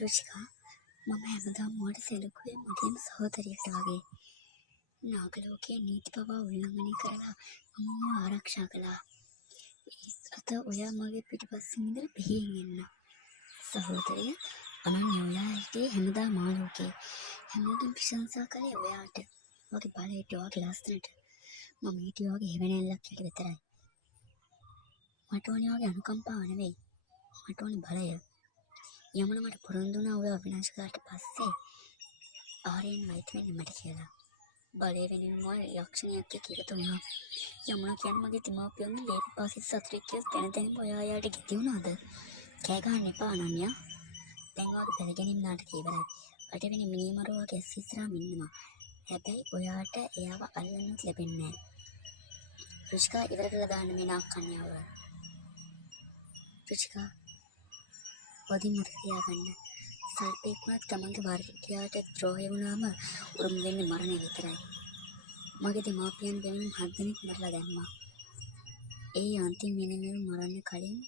රුචිකා මම හැමදාම ඔයාලට සැලකුවේ මගේම සහෝදරියට වගේ. නාග ලෝකයේ නීති පවා උල්ලංඝනය කරලා මම ආරක්ෂා කළා. අද ඔයා මගේ පිටිපස්සෙන් ඉඳලා පිහින් එන්න. සහෝදරිය අනන්‍ය ඔයා හිටියේ හැමදාම මා ලෝකේ. හැමෝගෙන් ප්‍රශංසා කළේ ඔයාට. ඔයාගේ බලයට ඔයාගේ ලස්සනට. මම හිටියේ ඔයාගේ හැවෙනැල්ලක් කියලා විතරයි. මට ඕනේ ඔයාගේ අනුකම්පාව නෙවෙයි. මට ඕනේ බලය. යමුණ මට පොරොන්දු වුණා ඔයා විනාශ කළාට පස්සේ ආරයෙන් වෛත් වෙන්න මට කියලා. බලය වෙනුවෙන් මම යක්ෂණියක් එක්ක එකතු වුණා. යමුණ කියන්නේ මගේ තිමාපියන් ලේපි පාසිස් සතුරෙක් කියලා දැන දැනම ඔයා යාට ගෙති වුණාද? කෑ ගහන්න එපා අනන්‍යා. දැන් ඔයාගේ පැලගැනීම් නාටකය ඉවරයි. අටවෙනි මිනිමරුවාගේ ඇස් ඉස්සරහාම ඉන්නවා. හැබැයි ඔයාට එයාව අල්ලන්නත් ලැබෙන්නේ නැහැ. රුචිකා ඉවර කළා දාන්න මේ නාග කන්‍යාව. රුචිකා වදින් මතක තියාගන්න. සර්පෙක් වුණත් තමන්ගේ වර්ගයාට ද්‍රෝහය වුණාම උරුම වෙන්නේ මරණය විතරයි. මගේ දෙමාපියන් වෙනුවෙන් 7 දෙනෙක් මරලා දැම්මා. ඒ අන්තිම මිනිමරු මරන්න කලින්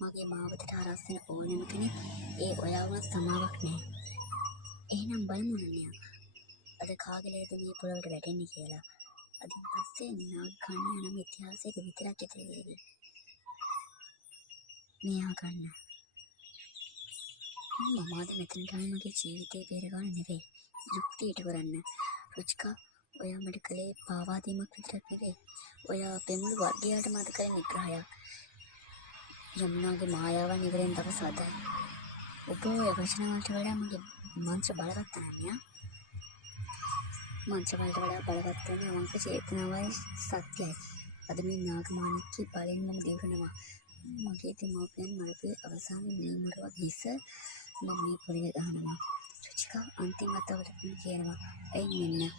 මගේ මාවතට හරස් වෙන ඕනෑම කෙනෙක් ඒ ඔයා වුණත් සමාවක් නැහැ. එහෙනම් බලමු නන්යා. අද කාගේ ලේද මේ පොළවට වැටෙන්නේ කියලා. අදින් පස්සේ නාග කන්‍යා නම් ඉතිහාසයේ විතරක් ඉතිරි වෙවි. මෙයා ගන්න. මම අද මෙතන තමයි මගේ ජීවිතේ බේරගන්න නෙවෙයි. යුක්තිය ඉටු කරන්න. රුචිකා ඔයා මට කලේ පාවා දීමක් විතරක් නෙවෙයි. ඔයා අපේ මුළු වර්ගයාට මත කරන නිග්‍රහයක්. යමුනාගේ මායාවන් ඉවරෙන් දවස් 7යි. ඔබ ඔය වචන වලට වඩා මගේ මන්ත්‍ර බලවත් අනන්‍යා. මන්ත්‍ර වලට වඩා බලවත් වෙන අවංක චේතනාවයි සත්‍යයි. අද මේ නාගමාණික්කේ බලෙන් මම දිවුනවා. මගේ දෙමාපියන් මරපු අවසාන මිනිමරුවක් හිස මම මේ පොළවේ ගහනවා. රුචිකා අන්තිම වතාවට කියනවා. එයින් මෙන්න.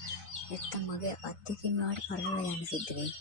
නැත්තම් මගේ අත් දෙකෙන් ඔයාලට පරලව යන්න සිද්ධ වෙයි.